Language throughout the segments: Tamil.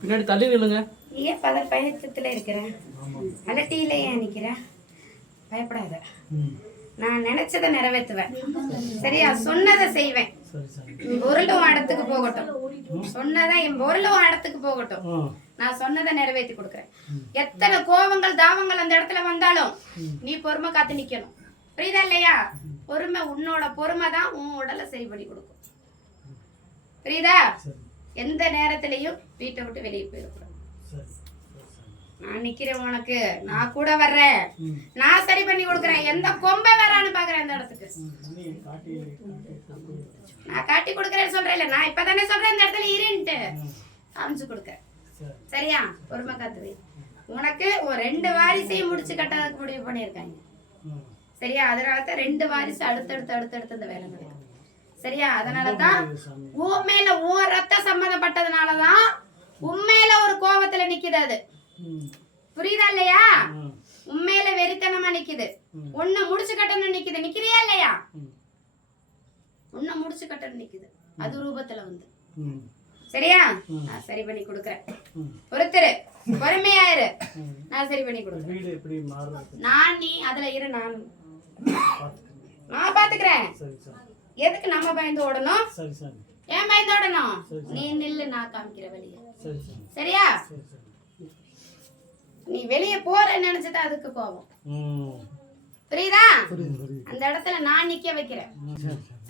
பின்னாடி தள்ளி நில்லுங்க. ஏன் பயத்துல இருக்கிறேன்? அலட்டியில ஏன் நிக்கிறேன்? பயப்படாத. நான் நினைச்சதை நிறைவேற்றுவேன். சரியா? சொன்னதை செய்வேன். பொருளும் இடத்துக்கு போகட்டும். சொன்னதை என் பொருளும் இடத்துக்கு போகட்டும். நான் சொன்னதை நிறைவேற்றி கொடுக்குறேன். எத்தனை கோபங்கள் தாவங்கள் அந்த இடத்துல வந்தாலும் நீ பொறுமை காத்து நிக்கணும். புரியுதா இல்லையா? பொறுமை, உன்னோட பொறுமை தான் உன் உடலை சரி பண்ணி கொடுக்கும். புரியுதா? எந்த நேரத்திலையும் வீட்டை விட்டு வெளியே போயிடக்கூடாது. நான் நிக்கிறேன், உனக்கு நான் கூட வர்றேன், நான் சரி பண்ணி கொடுக்குறேன். எந்த கொம்பை வரான்னு பாக்குறேன் அந்த இடத்துக்கு. நான் காட்டி கொடுக்குறேன்னு சொல்றேன். நான் இப்பதானே சொல்றேன் இந்த இடத்துல இருன்ட்டு காமிச்சு கொடுக்குறேன். சரியா? பொறுமை காத்துவே. உனக்கு ஒரு 2 வாரிசையும் முடிச்சு கட்டதுக்கு முடிவு பண்ணியிருக்காங்க. சரியா? அதனாலதான் 2 வாரிசு அடுத்தடுத்து இந்த வேலை நடக்கும். சரியா? அதனாலதான் உண்மையில உன் ரத்த சம்மந்தப்பட்டதுனாலதான் உண்மையில ஒரு கோபத்துல நிக்குது. அது புரியுதா இல்லையா? உண்மையில வெறித்தனமா நிக்குது. உன்னை முடிச்சு கட்டணும் நிக்குது. நிக்கிறியா இல்லையா? உன்னை முடிச்சு கட்டணும் நிக்குது. அது ரூபத்துல வந்து. சரியா? நான் சரி பண்ணி கொடுக்குறேன். பொறுத்துரு, பொறுமையாயிரு. நான் சரி பண்ணி கொடுக்குறேன். நான் நீ அதுல இரு. நான் பாத்துக்கிறேன். எதுக்கு நம்ம பயந்து ஓடணும்? ஏன் பயந்து ஓடணும்? நீ நில்லு, நான் காமிக்கிற வெளியே. சரியா? நீ வெளியே போற நினைச்சதா அதுக்கு கோபம். புரியுதா? அந்த இடத்துல நான் நிக்க வைக்கிறேன்.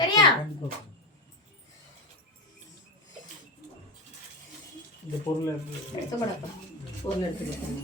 சரியா? இந்த பொருள் எடுத்துக்கூட. பொருள் எடுத்துக்கிட்டேன்.